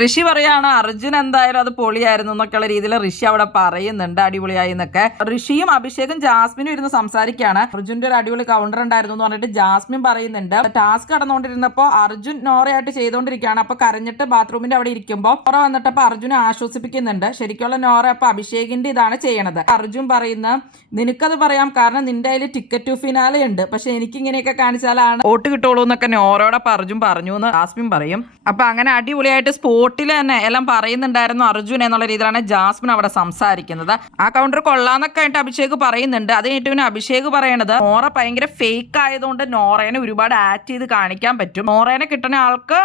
ഋഷി പറയാണ് അർജുൻ എന്തായാലും അത് പൊളിയായിരുന്നു എന്നൊക്കെയുള്ള രീതിയിൽ ഋഷി അവിടെ പറയുന്നുണ്ട് അടിപൊളിയായി എന്നൊക്കെ. ഋഷിയും അഭിഷേകും ജാസ്മിനും ഇരുന്ന് സംസാരിക്കുകയാണ്. അർജുന്റെ ഒരു അടിപൊളി കൗണ്ടർ ഉണ്ടായിരുന്നു എന്ന് പറഞ്ഞിട്ട് ജാസ്മിൻ പറയുന്നുണ്ട്. ടാസ്ക് കടന്നുകൊണ്ടിരുന്നപ്പോൾ അർജുൻ നോറയായിട്ട് ചെയ്തുകൊണ്ടിരിക്കുകയാണ്. അപ്പൊ കരഞ്ഞിട്ട് ബാത്റൂമിന്റെ അവിടെ ഇരിക്കുമ്പോൾ നോറ വന്നിട്ട് അപ്പൊ അർജുനെ ആശ്വസിപ്പിക്കുന്നുണ്ട്. ശരിക്കുള്ള നോറ അപ്പൊ അഭിഷേകിന്റെ ഇതാണ് ചെയ്യണത്. അർജുൻ പറയുന്ന നിനക്കത് പറയാം, കാരണം നിന്റെ അതിൽ ടിക്കറ്റ് ടു ഫിനാലെ ഉണ്ട്, പക്ഷെ എനിക്ക് ഇങ്ങനെയൊക്കെ കാണിച്ചാലാണ് വോട്ട് കിട്ടുള്ളൂ എന്നൊക്കെ നോറയോടൊപ്പം അർജുൻ പറഞ്ഞു എന്ന് ജാസ്മിൻ പറയും. അപ്പൊ അങ്ങനെ അടിപൊളിയായിട്ട് സ്പോട്ടിൽ തന്നെ എല്ലാം പറയുന്നുണ്ടായിരുന്നു അർജുൻ എന്നുള്ള രീതിയിലാണ് ജാസ്മിൻ അവിടെ സംസാരിക്കുന്നത്. ആ കൗണ്ടർ കൊള്ളാന്നൊക്കെ ആയിട്ട് അഭിഷേക് പറയുന്നുണ്ട്. അത് കഴിഞ്ഞിട്ട് പിന്നെ അഭിഷേക് പറയണത് നോറ ഭയങ്കര ഫേക്ക് ആയതുകൊണ്ട് നോറേനെ ഒരുപാട് ആക്ട് ചെയ്ത് കാണിക്കാൻ പറ്റും, നോറേനെ കിട്ടുന്ന ആൾക്ക്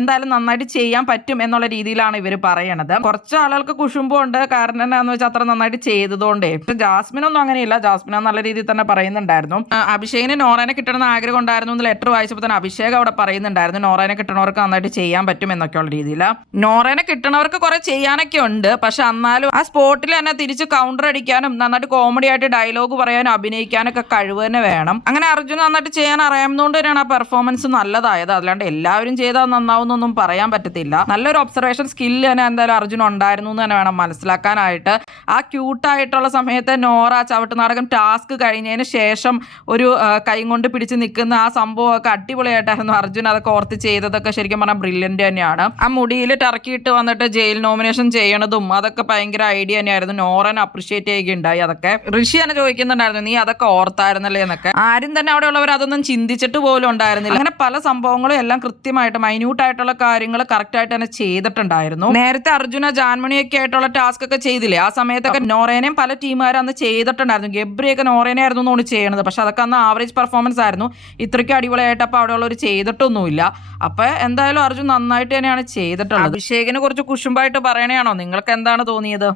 എന്തായാലും നന്നായിട്ട് ചെയ്യാൻ പറ്റും എന്നുള്ള രീതിയിലാണ് ഇവർ പറയണത്. കുറച്ച് ആളുകൾക്ക് കുശുമ്പുണ്ട്, കാരണം എന്താണെന്ന് വെച്ചാൽ അത്ര നന്നായിട്ട് ചെയ്തതുകൊണ്ടേ. പക്ഷെ ജാസ്മിനൊന്നും അങ്ങനെയില്ല, ജാസ്മിൻ നല്ല രീതിയിൽ തന്നെ പറയുന്നുണ്ടായിരുന്നു. അഭിഷേകിന് നോറേനെ കിട്ടണമെന്ന് ആഗ്രഹം ഉണ്ടായിരുന്നു എന്ന് ലെറ്റർ വായിച്ചപ്പോൾ തന്നെ അഭിഷേക് അവിടെ പറയുന്നുണ്ടായിരുന്നു നോറേനെ കിട്ടണവർക്ക് നന്നായിട്ട് ചെയ്യാൻ പറ്റും എന്നൊക്കെയുള്ള രീതിയിൽ. നോറേനെ കിട്ടണവർക്ക് കുറെ ചെയ്യാനൊക്കെ ഉണ്ട്, പക്ഷെ എന്നാലും ആ സ്പോട്ടിൽ തന്നെ തിരിച്ച് കൗണ്ടർ അടിക്കാനും നന്നായിട്ട് കോമഡി ആയിട്ട് ഡയലോഗ് പറയാനും അഭിനയിക്കാനൊക്കെ കഴിവ് തന്നെ വേണം. അങ്ങനെ അർജുൻ നന്നായിട്ട് ചെയ്യാൻ അറിയാവുന്നതുകൊണ്ട് തന്നെയാണ് ആ പെർഫോമൻസ് നല്ലതായത്. അല്ലാണ്ട് എല്ലാവരും ചെയ്താൽ നന്നാവുന്നൊന്നും പറയാൻ പറ്റത്തില്ല. നല്ലൊരു ഒബ്സർവേഷൻ സ്കില്ല് തന്നെ എന്തായാലും അർജുൻ ഉണ്ടായിരുന്നു എന്ന് തന്നെ വേണം മനസ്സിലാക്കാനായിട്ട്. ആ ക്യൂട്ടായിട്ടുള്ള സമയത്ത് നോറ ചവിട്ടുനാടകം ടാസ്ക് കഴിഞ്ഞതിന് ശേഷം ഒരു കൈ കൊണ്ട് പിടിച്ച് നിൽക്കുന്ന ആ സംഭവമൊക്കെ അടിപൊളിയായിട്ടായിരുന്നു അർജുൻ അതൊക്കെ ഓർത്ത് ചെയ്തതൊക്കെ. ശരിക്കും പറഞ്ഞാൽ ബ്രില്യൻ്റ് തന്നെയാണ്. ആ മുടിയിൽ ടർക്കിയിട്ട് വന്നിട്ട് ജയിൽ നോമിനേഷൻ ചെയ്യണതും അതൊക്കെ ഭയങ്കര ഐഡിയ തന്നെയായിരുന്നു. നോറനെ അപ്രിഷിയേറ്റ് ചെയ്യുകയുണ്ടായി. അതൊക്കെ ഋഷി തന്നെ ചോദിക്കുന്നുണ്ടായിരുന്നു നീ അതൊക്കെ ഓർത്തായിരുന്നല്ലേ എന്നൊക്കെ. ആരും തന്നെ അവിടെ ഉള്ളവർ അതൊന്നും ചിന്തിച്ചിട്ട് പോലും ഉണ്ടായിരുന്നില്ല. അങ്ങനെ പല സംഭവങ്ങളും എല്ലാം കൃത്യമായിട്ട് മൈന്യൂട്ടായിട്ടുള്ള കാര്യങ്ങൾ കറക്റ്റായിട്ട് തന്നെ ചെയ്തിട്ടുണ്ടായിരുന്നു. നേരത്തെ അർജുന ജാൻമണിയൊക്കെ ആയിട്ടുള്ള ടാസ്ക് ഒക്കെ ചെയ്തില്ലേ, ആ സമയത്തൊക്കെ നോറേനെയും പല ടീമുകാരും അന്ന് ചെയ്തിട്ടുണ്ടായിരുന്നു. ഗബ്രിയൊക്കെ നോറേനെ ആയിരുന്നു തോന്നി ചെയ്യണത്, പക്ഷെ അതൊക്കെ അന്ന് ആവറേജ് പെർഫോമൻസ് ആയിരുന്നു. ഇത്രയ്ക്ക് അടിപൊളിയായിട്ട് അപ്പോൾ അവിടെ ഉള്ളവർ ചെയ്തിട്ടൊന്നുമില്ല. അപ്പൊ എന്തായാലും അർജുൻ നന്നായിട്ട് തന്നെയാണ് ചെയ്തിട്ടുള്ളത്. അഭിഷേകിനെ കുറിച്ച് കുശുമ്പായിട്ട് പറയണയാണോ? നിങ്ങൾക്ക് എന്താണ് തോന്നിയത്?